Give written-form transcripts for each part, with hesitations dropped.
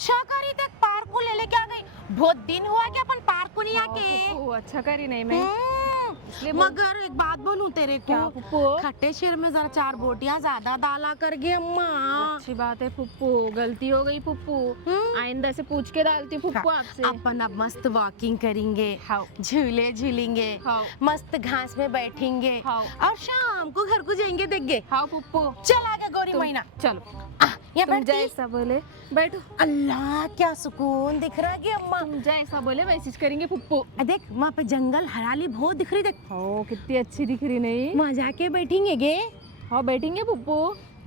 अच्छा करी देख पार्क को ले लेके आ गई। बहुत दिन हुआ कि अपन पार्क को नहीं आके। वो अच्छा करी नहीं मैं मगर एक बात बोलूं तेरे को, क्या पुप्पू? खट्टे शेर में जरा 4 बोटियां ज्यादा डाला कर गई अम्मा। अच्छी बात है पुप्पू, गलती हो गई पुप्पू। आइंदा से पूछ के डालती पुप्पू आपसे। अपन अब मस्त वॉकिंग करेंगे, हाँ। झूले झूलेंगे, हाँ। मस्त घास में बैठेंगे, हाँ। और शाम को घर को जाएंगे देंगे। हाँ पुप्पू चल आगे गौरी महीना। चलो ये तुम जैसा बोले बैठो। अल्लाह क्या सुकून दिख रहा है अम्मा। तुम जैसा बोले मैसेज करेंगे पुप्पू। देख वहाँ पे जंगल हरियाली बहुत दिख रही, देख ओ कितनी अच्छी दिख रही नहीं। वहाँ जाके बैठेंगे गे। हाँ बैठेंगे पुप्पू।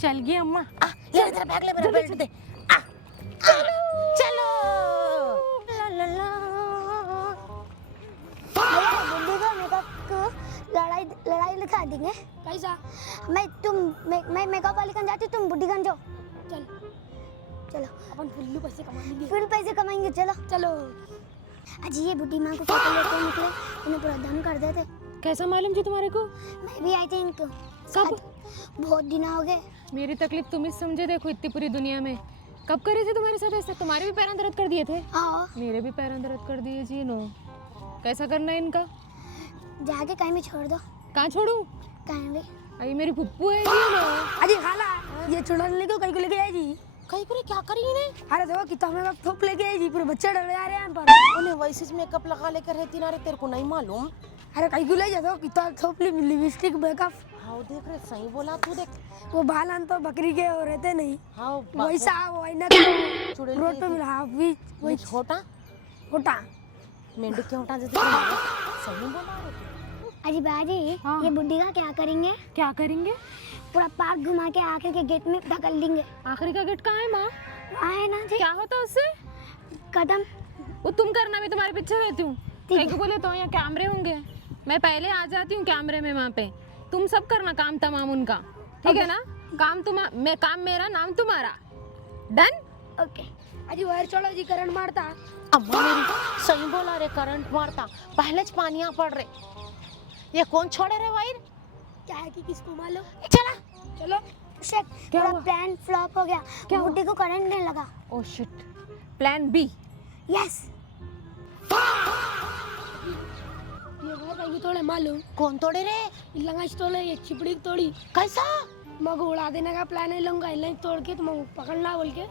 चल गए अम्मा। ले तेरा बैग ले, मेरा बैठ दे। चलो ला ला ला। लड़ाई लड़ाई लिखा देंगे कैसा? मैं मेकअप वाली कन जाती, तुम बुढ़ी कन जाओ। चल चलो अपन फुल पैसे कमाएंगे। चलो चलो। अजी ये बुढ़ी माँ को फोटो लेते निकले, उन्हें पूरा दम कर देते। कैसा मालूम जी तुम्हारे को? मैं भी आई थी इनको कब? बहुत दिन हो गए। मेरी तकलीफ तुम ही समझे। देखो इतनी पूरी दुनिया में कब करे थे तुम्हारे साथ ऐसा? तुम्हारे भी पैरों दर्द कर दिए थे? हाँ मेरे भी पैरों दर्द कर दिए जी। नो कैसा करना है इनका? जाके कहीं भी छोड़ दो। कहाँ छोड़ू? कहीं भी। अरे मेरी फुप्पू है जी। नो अजी खाला ये छुड़ाने को कहीं को लेके आई जी। कहीं को क्या करी इन्हें? अरे देखो कितना हमें थोप लेके आई जी, पूरे बच्चे डर जा रहे हैं हम पर। उन्हें वैसे मेकअप लगा लेकर रहती ना रे, तेरे को नहीं मालूम? अरे कहीं को ले जाओ, कितना थोप लिपस्टिक मेकअप। हाँ देख रहे, सही बोला तू। देख वो बालन तो बकरी के हो रहते नहीं, हाँ वैसा वो आईना चुड़ैल रोड पे मिला। हाँ वही छोटा होटा मेंढक के होटा जैसे सही बोला रे। अजी बाजी हाँ। ये बुड्ढी का क्या करेंगे? क्या करेंगे? पूरा पार्क घुमा के आखिर के गेट में धकल देंगे। आखिरी का गेट कहाँ है माँ? आए ना जी क्या होता है उससे? कदम। वो तुम करना, मैं तुम्हारे पीछे रहती हूँ। कहीं को बोले तो यहाँ कैमरे होंगे, मैं पहले आ जाती हूँ कैमरे में वहाँ पे। तुम सब करना काम तमाम उनका, ठीक है ना? काम मेरा, नाम तुम्हारा। डन? ओके। अजी वायर छोड़ो जी, करंट मारता। अम्मा मेरी सही बोला रे, करंट मारता। पहले पानिया पड़ रहे, ये कौन छोड़े रे वायर? क्या है कि किसको मालूम? चला चलो शेट, पूरा प्लान फ्लॉप हो गया। क्या हुआ? बुड्ढी को करंट नहीं लगा। Oh shit. Plan B. Yes. ये वो कहीं तोड़े मालूम? कौन तोड़े रे? लंगा तोड़े, ये चिपड़ी तोड़ी। कैसा? मगो उड़ा देने का प्लान है। लूंगा इलाज तोड़ के तुम पकड़ना बोल के,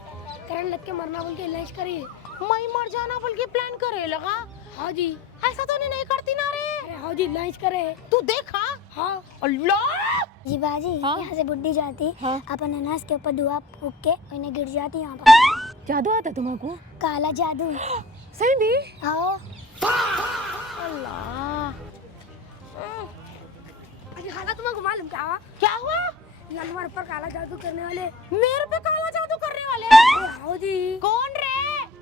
करंट लग के मरना बोल के इलाज करिए। मैं मर जाना बोल के प्लान करे लगा। हाँ जी। ऐसा तो नहीं करती ना रे। अरे हाँ जी इलाज करे। तू देखा? हाँ। अल्लाह जी बाजी हाँ? यहाँ से बुड्ढी जाती, हाँ? अपन अनाज के ऊपर धुआं फूक के उन्हें गिर जाती यहाँ पर। जादू आता तुम्हारा? काला जादू। सही भी? हाँ। अल्लाह। अरे खाला तुम्हारे मालूम क्या हुआ? क्या हुआ? यहाँ तुम्हारे ऊपर काला जादू करने वाले। मेरे पे काला जादू करने वाले? अरे हाँ जी। कौन रे?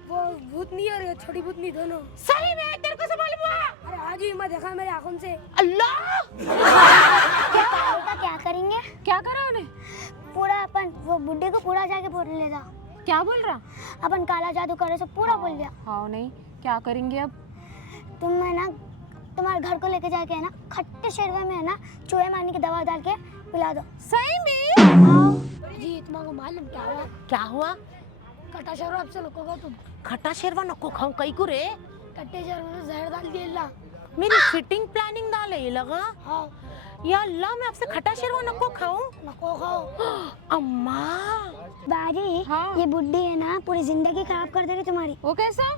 वो भूतनी और ये छोटी भूतनी दोनों। सही में तेरे को संभाल हुआ? अरे हाँ जी मैं देखा मेरी आँखों से। अल्लाह। क्या करेंगे? क्या करा उन्हें? पूरा अपन वो बुड्ढे को पूरा जाके बोल लेगा। क्या बोल रहा? अपन काला जादू करे से पूरा बोल दिया। हाँ नहीं, क्या करेंगे अब? तुम है ना तुम्हारे घर को लेके जाके है ना खट्टे शेरवे में है ना चूहे मारने की दवा डाल के पिला दो। सही में? हाँ जी। तुम्हारे मालूम क्या हुआ? क्या हुआ? कट्टा शेरवा आपसे नको तुम। खट्टा शेरवा नको खाऊं कई को रे? कट्टे शेरवे में जहर डाल दिया ला। मेरी फिटिंग प्लानिंग डाले ये लगा। हाँ। या अल्लाह मैं आपसे खट्टा शेरवा नको खाऊं? नको खाओ। अम्मा बाजी हाँ? ये बुड्ढी है ना पूरी जिंदगी खराब कर देगी तुम्हारी। वो कैसा?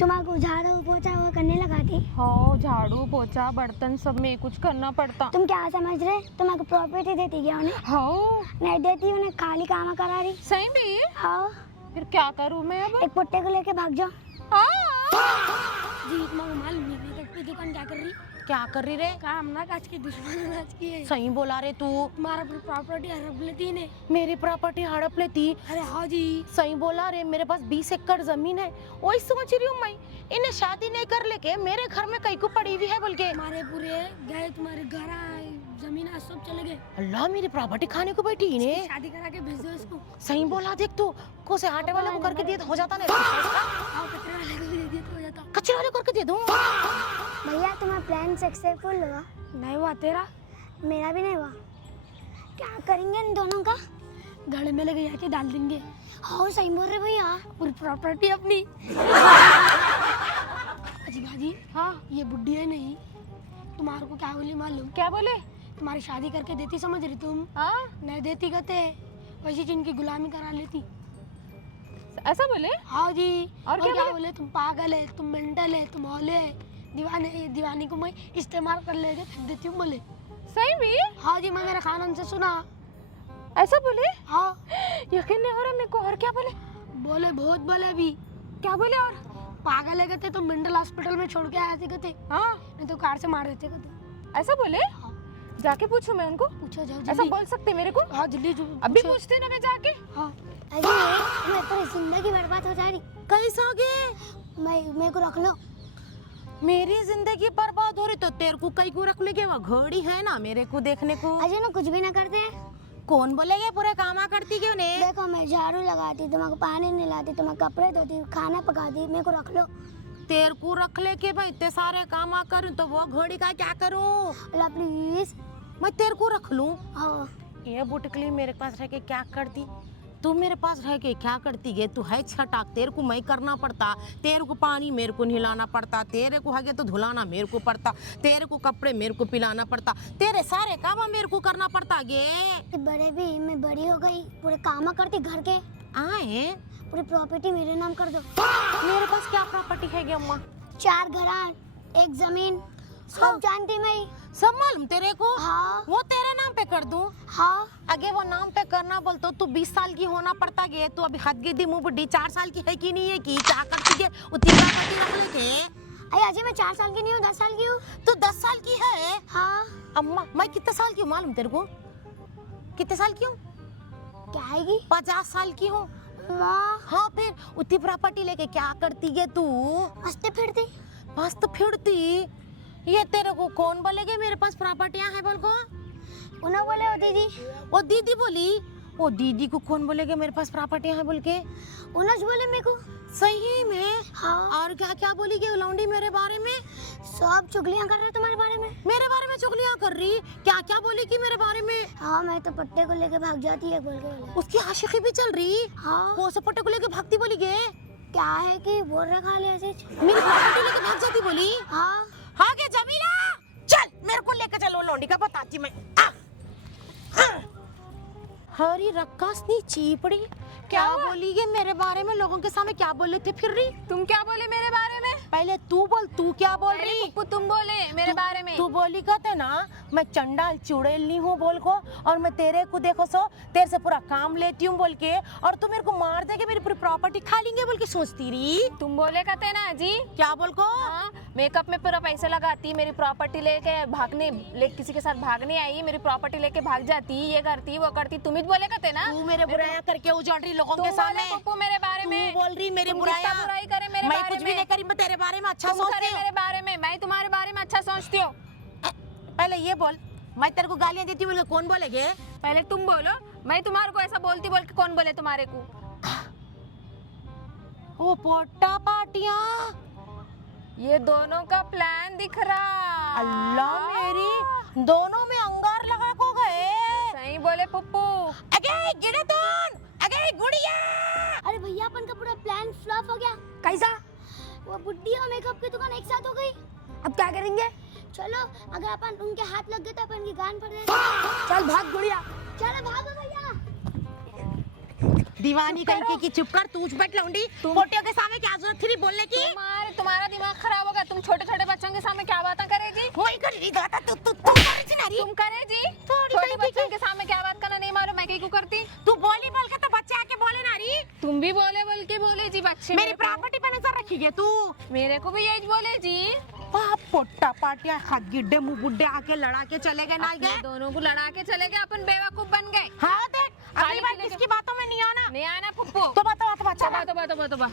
तुम्हारे झाड़ू पोछा वो करने लगाती। हाँ झाड़ू पोछा बर्तन सब में कुछ करना पड़ता। तुम क्या समझ रहे? तुम्हारे प्रॉपर्टी देती क्या उन्हें? हाँ नहीं देती, उन्हें खाली काम करा रही। सही में? हाँ। फिर क्या करूँ मैं अब? एक पुट्टे को लेके भाग जाओ। हाँ। जी तुम्हारे मालूम नहीं दुकान क्या कर रही? क्या कर रही रे? काम ना काज की दुश्मन नाच की है। सही बोला रे तू। तुम्हारा प्रॉपर्टी हड़प लेती ने। मेरी प्रॉपर्टी हड़प लेती? अरे हाँ जी। सही बोला रे, मेरे पास 20 एकड़ जमीन है। वही सोच रही हूँ मैं, इन्हें शादी नहीं कर लेके मेरे घर में कई को पड़ी हुई है बोल के। तुम्हारे पूरे गए, तुम्हारे घर जमीन सब चले गए। अल्लाह मेरी प्रॉपर्टी खाने को बैठी इन्हें। शादी करा के भेज दो इसको। सही बोला। देख तू को से आटे वाले को करके दिए तो हो जाता ना। हाँ कचरे वाले को दे दिया तो हो जाता। कचरे वाले को करके दे दूँ। भैया तुम्हारा प्लान सक्सेसफुल हुआ? नहीं हुआ। तेरा? मेरा भी नहीं हुआ। क्या करेंगे इन दोनों का? घर में लेके जाके डाल देंगे हाँ सही बोल रहे भैया, पूरी प्रॉपर्टी अपनी। अजी भाजी, हाँ ये बुढ़ी है नहीं, तुम्हारे को क्या बोली मालूम? क्या बोले? तुम्हारी शादी करके देती समझ रही तुम? हाँ नहीं देती कहते, वैसे जिनकी गुलामी करा लेती। ऐसा बोले? हाँ जी। और क्या बोले? बोले? तुम पागल है, तुम मेंटल है, तुम हौले है, दीवानी को मैं इस्तेमाल कर लेके फेंक देती हूँ बोले। सही में? हाँ जी, मैं मेरे खानन से सुना। ऐसा बोले? हाँ यकीन नहीं हो रहा मेरे को। और क्या बोले? बोले, बहुत बोले भी। क्या बोले? और पागल है कहते, तो मेंटल हॉस्पिटल में छोड़ के आए थे कहते, हाँ नहीं तो कार से मार देते कहते। ऐसा बोले? हाँ। जाके पूछूं मैं उनको? पूछो जाओ ऐसा जल्दी। बोल सकते मेरे को? हाँ जल्दी अभी पूछते ना मैं जाके। हाँ अरे मैं पूरी जिंदगी बर्बाद हो जा रही। कैसा गे? मेरे को रख लो। मेरी जिंदगी बर्बाद हो रही तो तेरे को कई को रख लेगे? वो घड़ी है ना मेरे को देखने को। अजय ना कुछ भी ना करते हैं। कौन बोलेगे पूरे कामा करती क्यों ने? देखो मैं झाड़ू लगाती, तुम्हें पानी नहलाती, तुम्हें कपड़े धोती, खाना पकाती, मेरे को रख लो। तेरे को रख ले के भाई इतने सारे कामा करूं तो वो घड़ी का क्या करूं? अल्लाह प्लीज। मैं तेरे को रख लूं? हाँ ये बुटकली मेरे पास रह के क्या करती? तू मेरे पास रह के क्या करती गे? तू है छटाक, तेरे को मैं करना पड़ता, तेरे को पानी मेरे को नहलाना पड़ता, तेरे को हगे तो धुलाना मेरे को पड़ता, तेरे को कपड़े मेरे को पिलाना पड़ता, तेरे सारे काम मेरे को करना पड़ता गे। बड़े भी मैं बड़ी हो गई, पूरे काम करती घर के। आए पूरी प्रॉपर्टी मेरे नाम कर दो। मेरे पास क्या प्रॉपर्टी है गे अम्मा? 4 घर, 1 जमीन, सब जानती मैं। सब मालूम तेरे को? हाँ वो तेरे नाम पे कर दूं? हाँ। अगे वो नाम पे करना बोल तो तू 20 साल की होना पड़ता गे। तू अभी हद गिद्दी मुंह बुड्ढी 4 साल की है कि नहीं है कि क्या करती गे? उतनी प्रॉपर्टी रख ले के। अरे अजय मैं 4 साल की नहीं हूँ, 10 साल की हूँ। तू 10 साल की है? हाँ। अम्मा मैं कितने साल की हूँ मालूम तेरे को? कितने साल की हूँ? क्या आएगी? 50 साल की हूँ। माँ हाँ फिर उतनी प्रॉपर्टी लेके क्या करती गे तू? मस्त फिरती। मस्त फिरती। ये तेरे को कौन बोलेगे मेरे पास प्रॉपर्टियां हैं बोल को? उन्हें बोले हो दीदी। वो दीदी बोली? वो दीदी को कौन बोलेगे मेरे पास प्रॉपर्टियां हैं बोल के? उन्हें बोले मेरे को। सही में? हाँ। और क्या क्या बोली गे लौंडी मेरे बारे में? सब चुगलियाँ कर रहे तुम्हारे बारे में। मेरे बारे में चुगलियां कर रही? क्या क्या बोली कि मेरे बारे में? हाँ मैं तो पट्टे को लेके भाग जाती है बोल के बोले। उसकी आशिकी भी चल रही? हाँ। वो सब पट्टे को लेके भागती बोली गे? क्या है कि बोल रहा खा ले ऐसे। मेरी प्रॉपर्टी लेके भाग जाती बोली? हाँ हाँ गे जमीला, चल मेरे को लेके चलो लौंडी का बताती मैं। हरी रक्कासनी चीपड़ी क्या बोली गे मेरे बारे में? लोगों के सामने क्या बोल रही थी फिर रही? तुम क्या बोले मेरे बारे में? पहले तू बोल, तू क्या बोल अरे रही? पप्पू तुम बोले मेरे बारे में। तू बोली कहते ना मैं चंडाल चुड़ैल नहीं हूँ बोल को, और मैं तेरे को देखो सो तेरे से पूरा काम लेती हूँ बोल के, और तू मेरे को मार देगे, मेरी पूरी प्रॉपर्टी खा लेंगे बोल के सोचती रही? तुम बोले कहते ना जी। क्या बोल को? हाँ, मेकअप में पूरा पैसा लगाती, मेरी प्रॉपर्टी लेके किसी के साथ भागने आई, मेरी प्रॉपर्टी लेके भाग जाती, ये करती वो करती, तुम ही बोले कहते ना। तू मेरे बुराइयां करके उजाड़ रही लोगों के तुम बोले सामने। पप्पू मेरे बारे तू में। बोल रही मेरी तुम बुराइयां। कितना बुराई करे मेरे मैं बारे कुछ भी में। नहीं करी, मैं तेरे बारे में अच्छा तुम सोचती करे हूँ। मेरे बारे में, मैं तुम्हारे बारे में अच्छा सोचती हूँ। पहले ये बोल, मैं तेरे को गालियां देती हूँ बोल के कौन बोलेगे? पहले तुम बोलो, मैं तुम्हारे को ऐसा बोलती बोल के कौन बोले तुम्हारे को? ओ पोटा पाटियां, ये दोनों का प्लान दिख रहा। अल्लाह मेरी, दोनों में अंगार लगा को गए। सही बोले पप्पू। अगे गिड़तन, अगे गुड़िया। अरे भैया अपन का पूरा प्लान फ्लॉप हो गया। कैसा? वो बुड्ढी और मेकअप की दुकान एक साथ हो गई। अब क्या करेंगे? चलो अगर अपन उनके हाथ लग गए तो अपन की गान पड़ जाएगी। चल भाग गुड़िया। चलो भागो भैया। दीवानी कहीं की चुप कर, तू बैठ लौंडी। पोटियों के सामने क्या जरूरत थी बोलने की? तुम्हारा दिमाग खराब होगा। तुम छोटे छोटे बच्चों के सामने क्या बातें करे जी? वही कर रही गाता तू करे जी नारी। तुम करे जी? थोड़ी छोटे कहीं बच्चों के सामने क्या बात करना नहीं मालूम, मैं क्यों करती? तू बोली बोल के तो बच्चे आके बोले नारी। तुम भी बोले बोल के बोले जी बच्चे। मेरी प्रॉपर्टी पे नजर रखीगे तू? मेरे को भी यही बोले जी। बाप पोटा पाटिया हाथ गिड्डे मुंह बुड्ढे आके लड़ा के चले गए ना अपने गए। दोनों को लड़ा के चले गए, अपन बेवकूफ बन गए। हाँ देख, अगली खाली बार पीने किसकी बातों में नहीं आना। नहीं आना पप्पू। तो बता तो बा।